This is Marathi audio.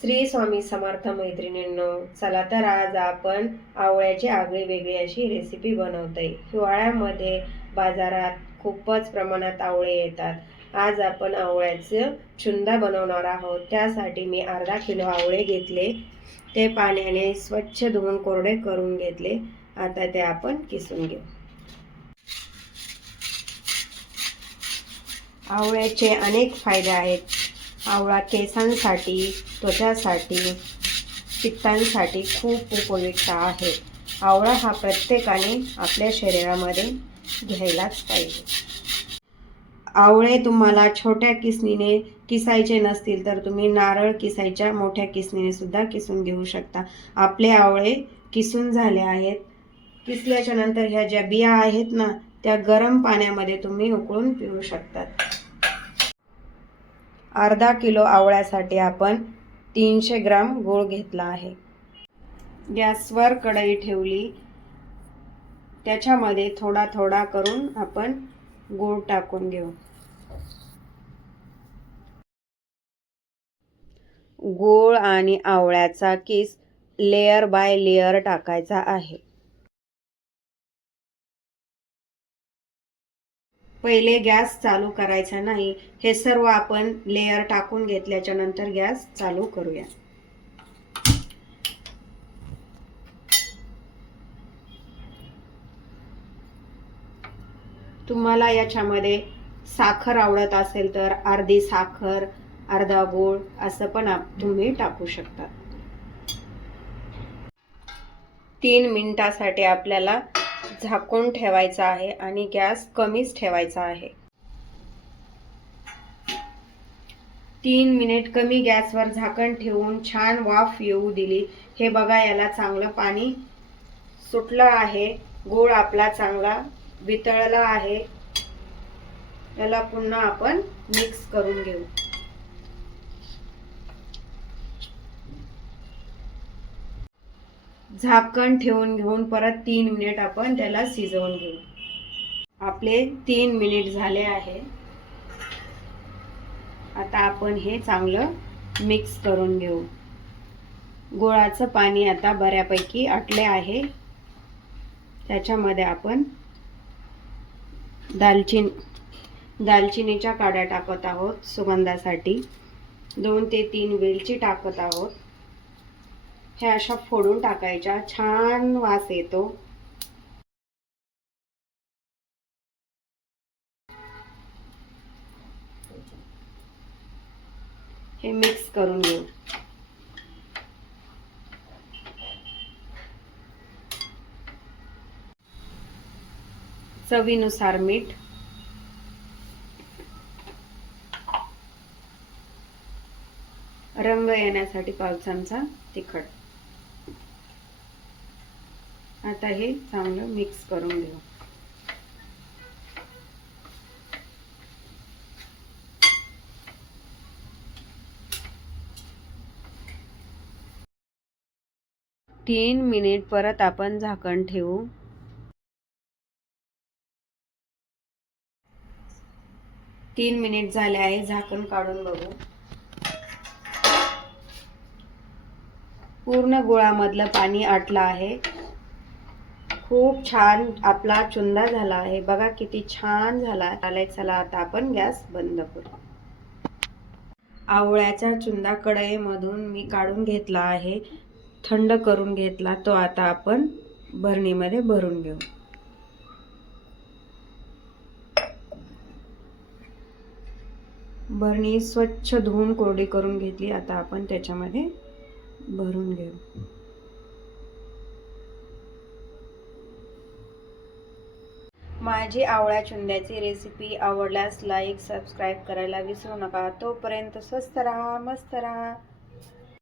श्री स्वामी समर्थ मैत्रिणींनो चला तर आज आपण आवळ्याची आगळी वेगळी अशी रेसिपी बनवते हिवाळ्यामध्ये बाजारात खूपच प्रमाणात आवळे येतात. आज आपण आवळ्याचं चुंदा बनवणार आहोत. त्यासाठी मी अर्धा किलो आवळे घेतले. ते पाण्याने स्वच्छ धुवून कोरडे करून घेतले. आता ते आपण किसून घेऊ. आवळ्याचे अनेक फायदे आहेत. आवळा केसांसाठी त्वचासाठी पित्तांसाठी खूप उपयुक्त आहे. आवळा हा प्रत्येकाने आपल्या शरीरामध्ये घ्यायलाच पाहिजे. आवळे तुम्हाला छोट्या किसनीने किसायचे नसतील तर तुम्ही नारळ किसायच्या मोठ्या किसनीने सुद्धा किसून घेऊ शकता. आपले आवळे किसून झाले आहेत. किसल्याच्या नंतर ह्या ज्या बिया आहेत ना त्या गरम पाण्यामध्ये तुम्ही उकळून पिऊ शकतात. अर्धा किलो आवळ्यासाठी आपण तीनशे ग्राम गूळ घेतला आहे. गॅसवर कढई ठेवली. त्याच्यामध्ये थोडा थोडा करून आपण गूळ टाकून घेऊ. गूळ आणि आवळ्याचा किस लेयर बाय लेयर टाकायचा आहे. पहिले गॅस चालू करायचा नाही. हे सर्व आपण लेयर टाकून घेतल्याच्या नंतर गॅस चालू करूया. तुम्हाला याच्यामध्ये साखर आवडत असेल तर अर्धी साखर अर्धा गोळ असं पण तुम्ही टाकू शकता. तीन मिनिटासाठी आपल्याला झाकून ठेवायचा आहे आणि गॅस कमीच ठेवायचा आहे. तीन मिनिट कमी गॅसवर झाकण ठेवून छान वाफ येऊ दिली. हे बघा याला चांगलं पाणी सुटलं आहे. गोळ आपला चांगला वितळला आहे. याला पुन्हा आपण मिक्स करून घेऊ. झाकण ठेवून घेऊन परत तीन मिनिट आपण त्याला शिजवून घेऊ. आपले तीन मिनिट झाले आहे. आता आपण हे चांगलं मिक्स करून घेऊ. गोळाचं पाणी आता बऱ्यापैकी आटले आहे. त्याच्यामध्ये आपण दालचिन दालचिनीच्या काड्या टाकत आहोत सुगंधासाठी. दोन ते तीन वेलची टाकत आहोत. ह्या अशा फोडून टाकायच्या. छान वास येतो. हे मिक्स करून घेऊ. चवीनुसार मीठ. रंग येण्यासाठी पाव चमचा तिखट. आता हे चांगलं मिक्स करून घेऊ. तीन मिनिट परत आपण झाकण ठेवू. तीन मिनिट झाले आहे झाकण काढून बघू. पूर्ण गुळामधलं पाणी आटलं आहे. खूप छान आपला चुंदा झाला आहे. बघा किती छान झाला. आलाय चला आता आपण गॅस बंद करू. आवळ्याचा चुंदा कढईमधून मी काढून घेतला आहे. थंड करून घेतला तो आता आपण भरणीमध्ये भरून घेऊ. भरणी स्वच्छ धुवून कोरडी करून घेतली. आता आपण त्याच्यामध्ये भरून घेऊ. माझी आवळ्या चुंद्याची रेसिपी आवडल्यास लाईक सबस्क्राईब करायला विसरू नका. तोपर्यंत स्वस्त राहा मस्त राहा.